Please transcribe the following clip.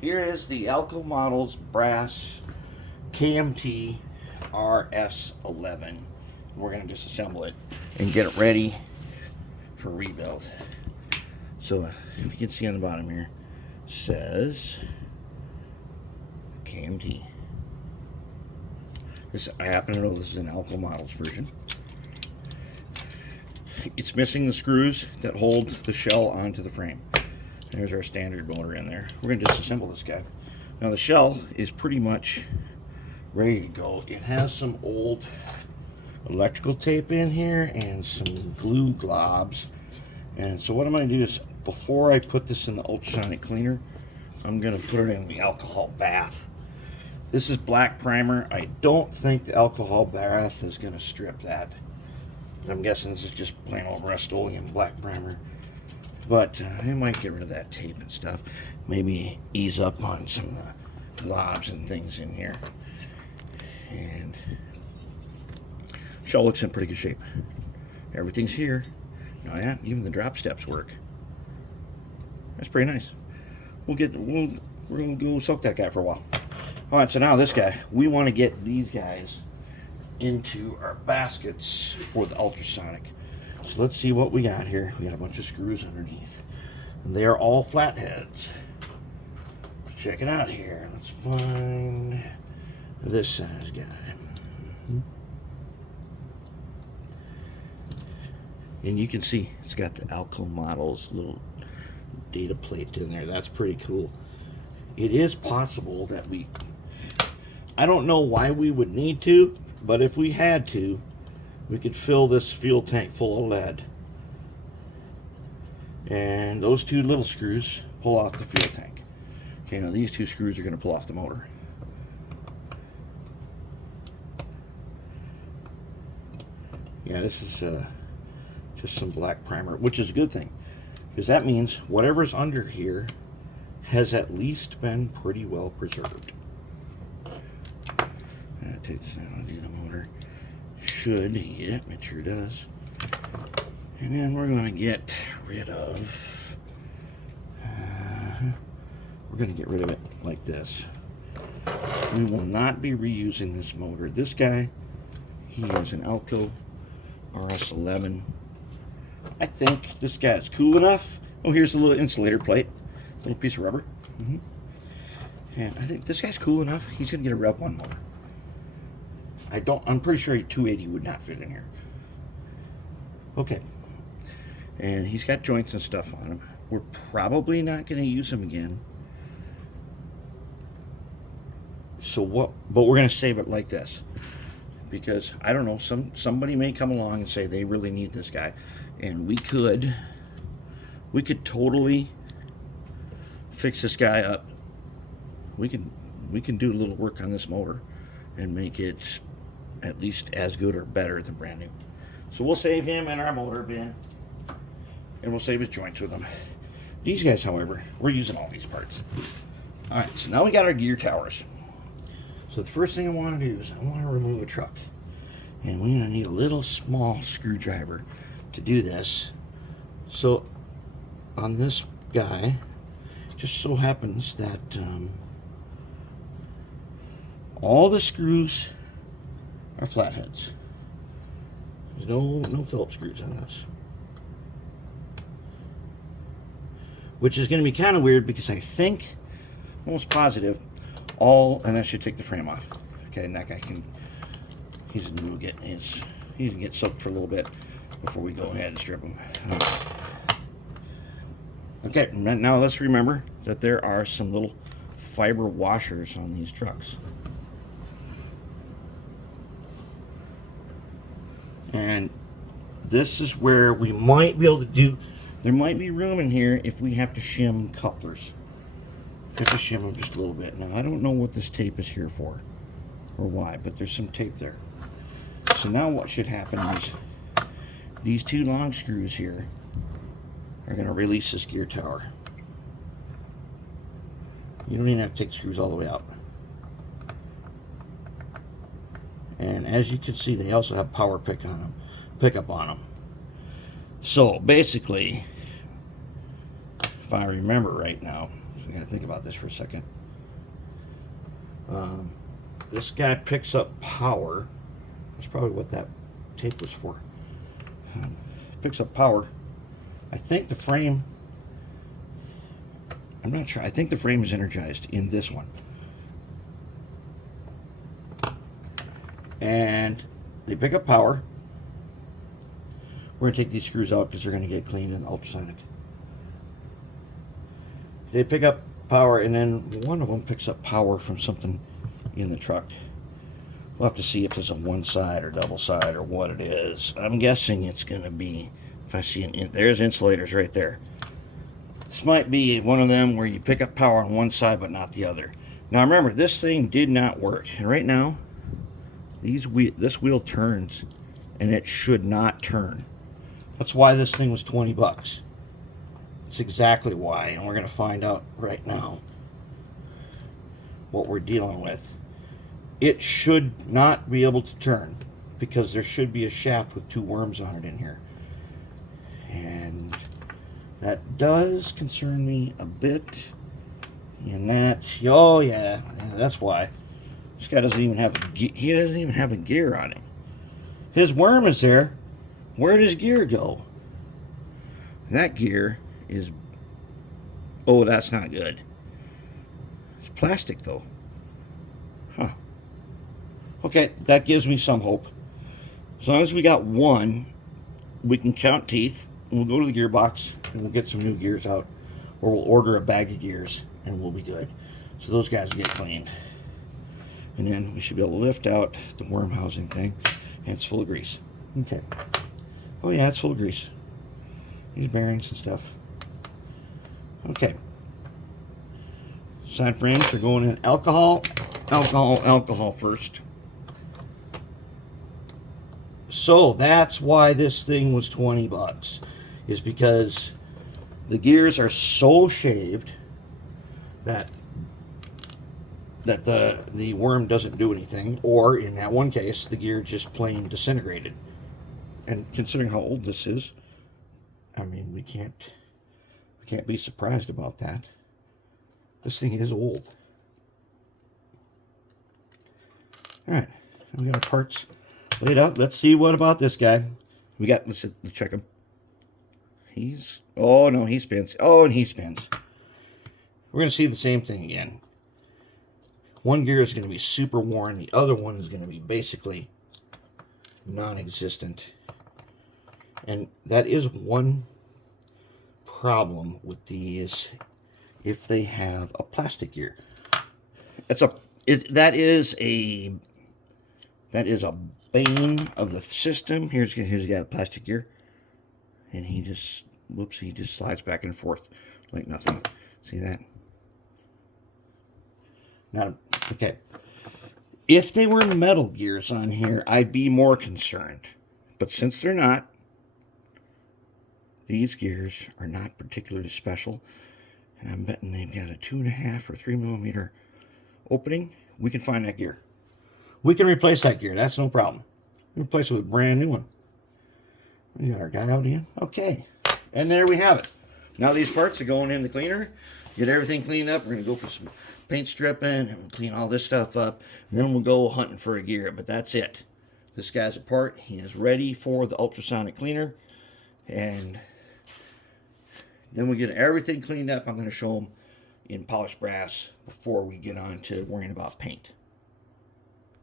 Here is the Alco Models brass KMT RS11. We're going to disassemble it and get it ready for rebuild. So if you can see on the bottom here, it says KMT. I happen to know this is an Alco Models version. It's missing the screws that hold the shell onto the frame. There's our standard motor in there. We're going to disassemble this guy. Now the shell is pretty much ready to go. It has some old electrical tape in here and some glue globs. And so what I'm going to do is, before I put this in the ultrasonic cleaner, I'm going to put it in the alcohol bath. This is black primer. I don't think the alcohol bath is going to strip that. But I'm guessing this is just plain old Rust-Oleum black primer. But I might get rid of that tape and stuff. Maybe ease up on some of the globs and things in here. And shell looks in pretty good shape. Everything's here. Oh yeah, even the drop steps work. That's pretty nice. We're gonna go soak that guy for a while. All right, so now this guy, we want to get these guys into our baskets for the ultrasonic. So let's see what we got here. We got a bunch of screws underneath, and they're all flatheads. Check it out here. Let's find this size guy. And you can see it's got the Alco Models little data plate in there. That's pretty cool. It is possible that I don't know why we would need to, but if we had to, we could fill this fuel tank full of lead. And those two little screws pull off the fuel tank. Okay, now these two screws are going to pull off the motor. Yeah, this is just some black primer, which is a good thing, because that means whatever's under here has at least been pretty well preserved. That takes down to the motor. Should, yeah, it sure does. And then we're going to get rid of, it like this. We will not be reusing this motor. This guy, he is an Alco RS11. I think this guy is cool enough. Oh, here's the little insulator plate, little piece of rubber. And I think this guy's cool enough. He's gonna get a Rev 1 motor. I'm pretty sure a 280 would not fit in here. Okay, and he's got joints and stuff on him. We're probably not gonna use him again. So but we're gonna save it like this, because I don't know, somebody may come along and say they really need this guy, and we could totally fix this guy up. We can do a little work on this motor and make it at least as good or better than brand new. So we'll save him in our motor bin, and we'll save his joints with him. These guys, however, we're using all these parts. All right, so now we got our gear towers. So the first thing I want to do is I want to remove a truck, and we're going to need a little small screwdriver to do this. So on this guy, just so happens that all the screws are flatheads. There's no Phillips screws on this, which is going to be kind of weird, because I think, almost positive, and that should take the frame off. Okay, and that guy he's going to get soaked for a little bit before we go ahead and strip him. Okay, now let's remember that there are some little fiber washers on these trucks. And this is where we might be able to do, there might be room in here if we have to shim couplers. We have to shim them just a little bit. Now, I don't know what this tape is here for or why, but there's some tape there. So now what should happen is these two long screws here are going to release this gear tower. You don't even have to take the screws all the way out. And as you can see, they also have power pickup on them. So basically, if I remember right now, We gotta think about this for a second. This guy picks up power. That's probably what that tape was for. Picks up power. I think the frame, I'm not sure, I think the frame is energized in this one. And they pick up power. We're going to take these screws out because they're going to get cleaned in the ultrasonic. They pick up power, and then one of them picks up power from something in the truck. We'll have to see if it's a one side or double side or what it is. I'm guessing it's going to be, if I see there's insulators right there. This might be one of them where you pick up power on one side but not the other. Now remember, this thing did not work, and right now this wheel turns and it should not turn. That's why this thing was 20 bucks. It's exactly why, and we're going to find out right now what we're dealing with. It should not be able to turn because there should be a shaft with 2 worms on it in here. And that does concern me a bit. And that, oh yeah, that's why. This guy doesn't even have a gear on him. His worm is there. Where does gear go? That gear is, oh, that's not good. It's plastic though. Huh. Okay, that gives me some hope. As long as we got one, we can count teeth, and we'll go to the gearbox and we'll get some new gears out, or we'll order a bag of gears and we'll be good. So those guys get cleaned. And then we should be able to lift out the worm housing thing, and it's full of grease. Okay. Oh yeah, it's full of grease. These bearings and stuff. Okay. Side frames are going in alcohol, alcohol first. So that's why this thing was 20 bucks, is because the gears are so shaved that the worm doesn't do anything, or in that one case, the gear just plain disintegrated. And considering how old this is, I mean, we can't be surprised about that. This thing is old. All right, we got our parts laid out. Let's see what about this guy. We got, let's check him. He's, oh no, he spins. Oh, and he spins. We're going to see the same thing again. One gear is going to be super worn. The other one is going to be basically non-existent. And that is one problem with these, if they have a plastic gear. That is a bane of the system. Here's got a plastic gear, and he just, whoops, he just slides back and forth like nothing. See that? Not okay. If they were metal gears on here, I'd be more concerned. But since they're not, these gears are not particularly special, and I'm betting they've got a 2.5 or 3 millimeter opening. We can find that gear. We can replace that gear. That's no problem. We replace it with a brand new one. We got our guy out again. Okay, and there we have it. Now these parts are going in the cleaner. Get everything cleaned up. We're gonna go for some paint stripping and clean all this stuff up, and then we'll go hunting for a gear. But that's it. This guy's apart. He is ready for the ultrasonic cleaner, and then we get everything cleaned up. I'm going to show them in polished brass before we get on to worrying about paint.